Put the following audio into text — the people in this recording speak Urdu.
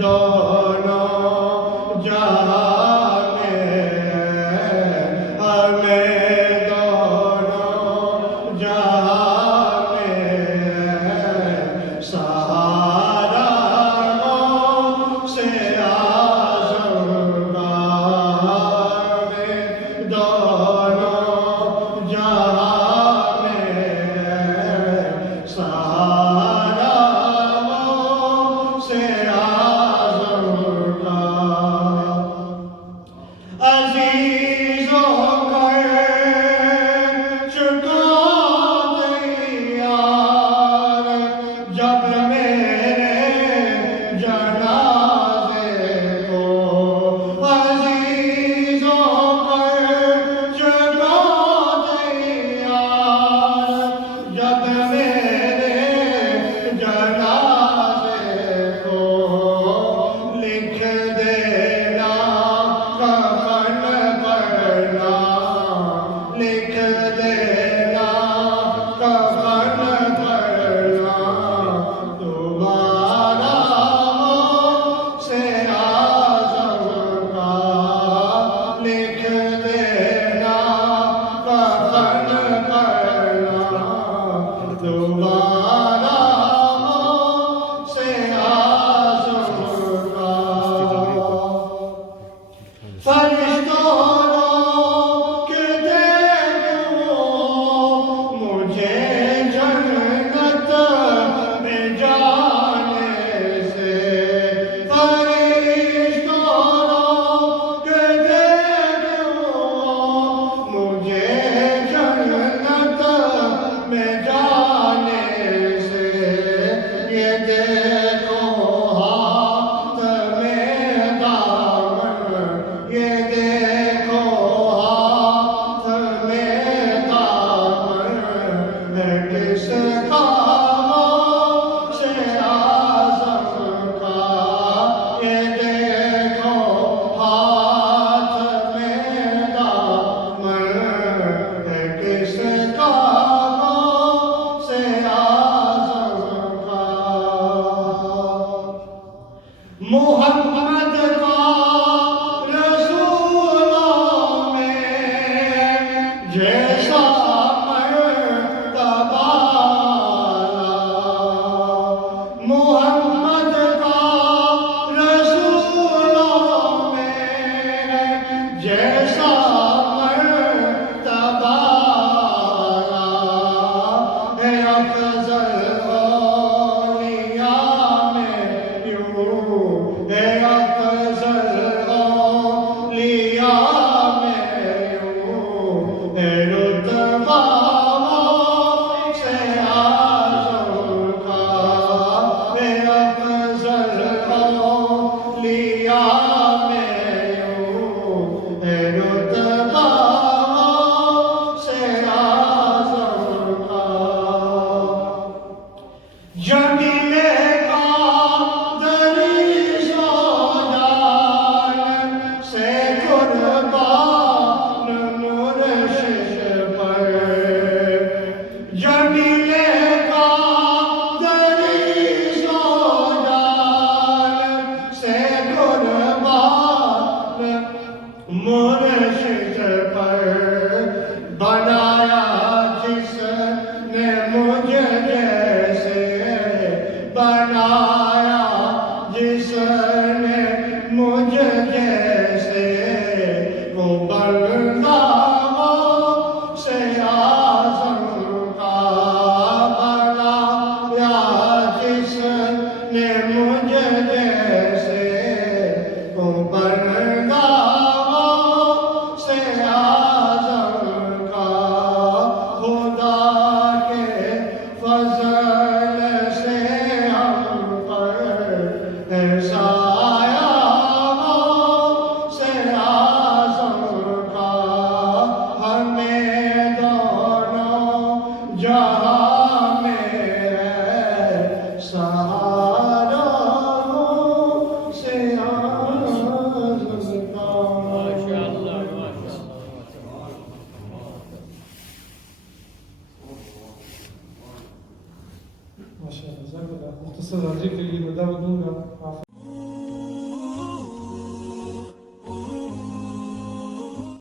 دونوں جہاں ہمیں دونوں جہاں سہارا سے آزم دونوں جہاں سہارا سے آزم عزیزوں کر چکا تیار جب میرے جنازے کو عزیزوں کر چکا تیار جب میرے جنازے کو لکھ دینا کفن پڑنا لکھ دینا کفن پڑنا دوبارہ سے آزم کا لکھ دینا کفن پڑنا دوبارہ سے آزم کا فرشتوں کے دیکھو مجھے جنت میں جانے سے فرشتوں کے دیکھو مجھے جنت میں جانے سے یہ دیکھو ہاتھ میں دامن یہ دیکھو ہاتھ میں دامن ہے کس کام سے آزم کا یہ دیکھو ہاتھ میں دامن ہے کس کام سے آزم کا محمد کا رسولوں میں جیسا مرتبہ محمد کا رسولوں میں جیسا مرتبہ ہے افضل اولیاء میں یوں ہے افضل اولیاء میں یوں ہے رتبہ سے آزم کا ہے افضل اولیاء میں یوں ہے رتبہ سے آزم کا جمیلے کا دری سوجان سے قربان مرشد پر جمیلے کا دری سوجان سے قربان مرشد پر بنایا جس نے مجھے جیسے بنایا جس نے مجھے جیسے وہ بندہ سے آزم کا بنایا جس نے مجھے جیسے وہ بندہ سے آزم کا خدا کے فضل سے ہم پر ہے سایہ سے آزم کا ہمیں دونوں جہاں میں ہے سہارا سے آزم کا ماشاءاللہ مختصر حاضری کے لیے میں دعوت دوں گا.